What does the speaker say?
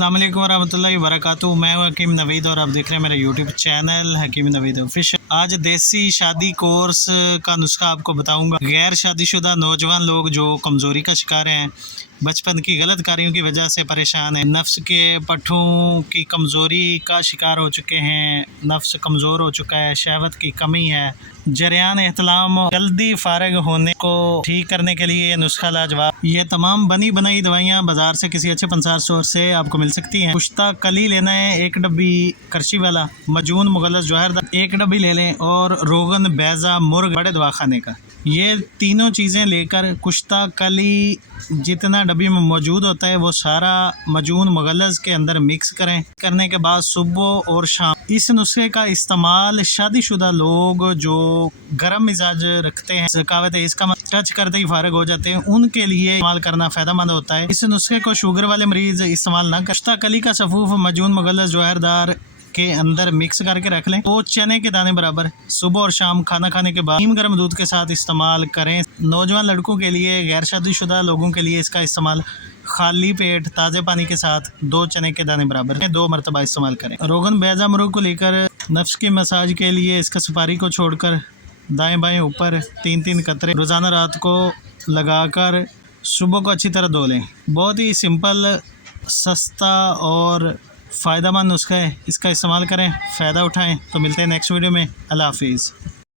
अस्सलाम वालेकुम वरहमतुल्लाहि वबरकातुहू। मैं हूं हकीम नवीद और आप देख रहे हैं मेरा यूट्यूब चैनल हकीम नवीद ऑफिशियल। आज देसी शादी कोर्स का नुस्खा आपको बताऊंगा। गैर शादीशुदा नौजवान लोग जो कमज़ोरी का शिकार हैं, बचपन की गलत कार्यों की वजह से परेशान हैं, नफ्स के पट्ठों की कमज़ोरी का शिकार हो चुके हैं, नफ्स कमज़ोर हो चुका है, शहवत की कमी है, जरियान एहतलाम जल्दी फारग होने को ठीक करने के लिए ये नुस्खा लाजवाब। ये तमाम बनी बनाई दवाइयाँ बाजार से किसी अच्छे पंसार स्टोर से आपको मिल सकती हैं। कुश्ता कली लेना है, 1 डब्बी करची वाला, मजून मुगल्लस जौहर 1 डब्बी ले लें, और रोगन बैज़ा मुर्ग बड़े दवाखाने का। ये तीनों चीज़ें लेकर कुश्ता कली जितना डब्बी में मौजूद होता है वो सारा मजून मुगल्लस के अंदर मिक्स करें। करने के बाद सुबह और शाम इस नुस्खे का इस्तेमाल शादीशुदा लोग जो गर्म मिजाज रखते हैं, ज़कावत है इसका टच करते ही फारग हो जाते हैं, उनके लिए इस्तेमाल करना फ़ायदेमंद होता है। इस नुस्खे को शुगर वाले मरीज़ इस्तेमाल ना कर। कुश्ता कली का सफूफ मजून मुगल्लस जौहरदार के अंदर मिक्स करके रख लें, 2 चने के दाने बराबर। सुबह और शाम खाना खाने के बाद नीम गर्म दूध के साथ इस्तेमाल करें। नौजवान लड़कों के लिए, गैर शादीशुदा लोगों के लिए इसका इस्तेमाल खाली पेट ताज़े पानी के साथ 2 चने के दाने बराबर 2 मरतबा इस्तेमाल करें। रोगन बैज़ा मुर्ग को लेकर नफ्स की मसाज के लिए इसका सुपारी को छोड़कर दाएं बाएं ऊपर 3-3 कतरे रोज़ाना रात को लगाकर सुबह को अच्छी तरह धो लें। बहुत ही सिंपल, सस्ता और फ़ायदेमंद नुस्खा है। इसका इस्तेमाल करें, फ़ायदा उठाएं। तो मिलते हैं नेक्स्ट वीडियो में। अल्लाह हाफिज़।